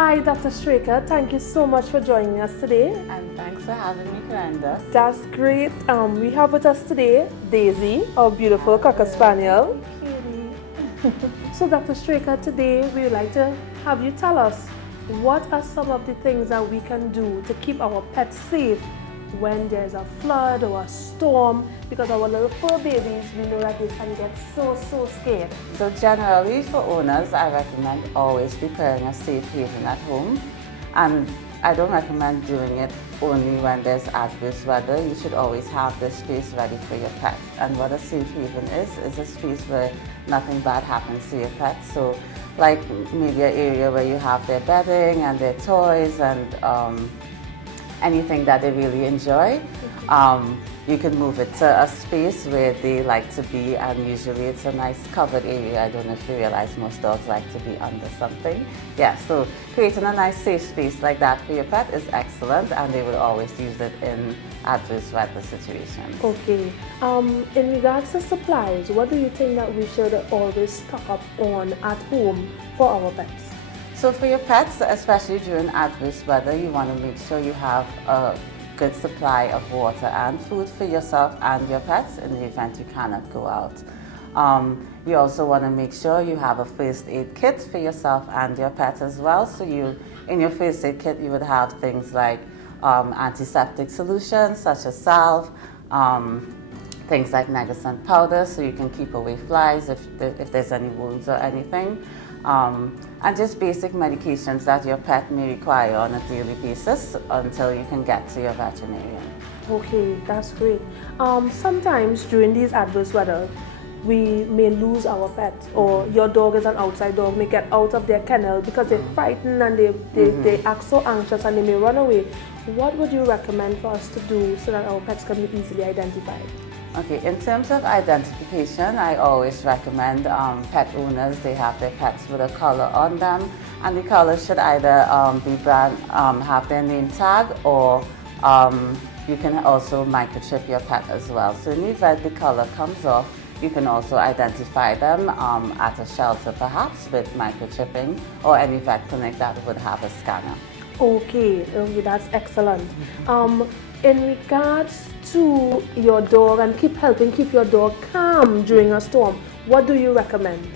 Hi, Dr. Straker. Thank you so much for joining us today. And thanks for having me, Kerenda. That's great. We have with us today Daisy, our beautiful Cocker Spaniel. So, Dr. Straker, today we would like to have you tell us what are some of the things that we can do to keep our pets safe when there's a flood or a storm, because our little fur babies, we know that they can get so scared. So generally for owners, I recommend always preparing a safe haven at home. And I don't recommend doing it only when there's adverse weather. You should always have this space ready for your pet. And what a safe haven is a space where nothing bad happens to your pet. So like maybe an area where you have their bedding and their toys and anything that they really enjoy. You can move it to a space where they like to be, and usually it's a nice covered area. I don't know if you realize most dogs like to be under something. Yeah, so creating a nice safe space like that for your pet is excellent, and they will always use it in adverse weather situations. Okay. In regards to supplies, what do you think that we should always stock up on at home for our pets? So for your pets, especially during adverse weather, you want to make sure you have a good supply of water and food for yourself and your pets in the event you cannot go out. You also want to make sure you have a first aid kit for yourself and your pet as well. So in your first aid kit, you would have things like antiseptic solutions such as salve, things like Negacent powder so you can keep away flies if there's any wounds or anything. And just basic medications that your pet may require on a daily basis until you can get to your veterinarian. Okay, that's great. Sometimes during these adverse weather, we may lose our pet, or your dog is an outside dog, may get out of their kennel because they're frightened and they act so anxious and they may run away. What would you recommend for us to do so that our pets can be easily identified? Okay, in terms of identification, I always recommend pet owners, they have their pets with a collar on them, and the collar should either have their name tag, or you can also microchip your pet as well. So in the event the collar comes off, you can also identify them at a shelter perhaps with microchipping, or any vet clinic that would have a scanner. Okay, that's excellent. In regards to your dog and helping keep your dog calm during a storm, what do you recommend?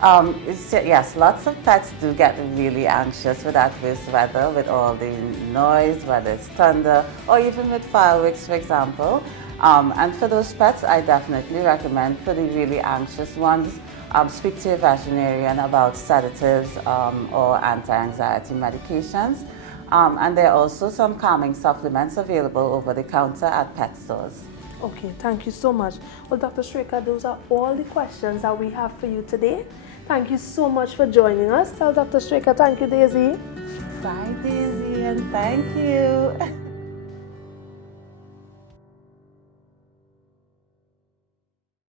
Yes, lots of pets do get really anxious with adverse weather, with all the noise, whether it's thunder or even with fireworks, for example. And for those pets, I definitely recommend, for the really anxious ones, speak to your veterinarian about sedatives or anti-anxiety medications. And there are also some calming supplements available over the counter at pet stores. Okay, thank you so much. Well, Dr. Straker, those are all the questions that we have for you today. Thank you so much for joining us. Tell Dr. Straker, thank you, Daisy. Bye, Daisy, and thank you.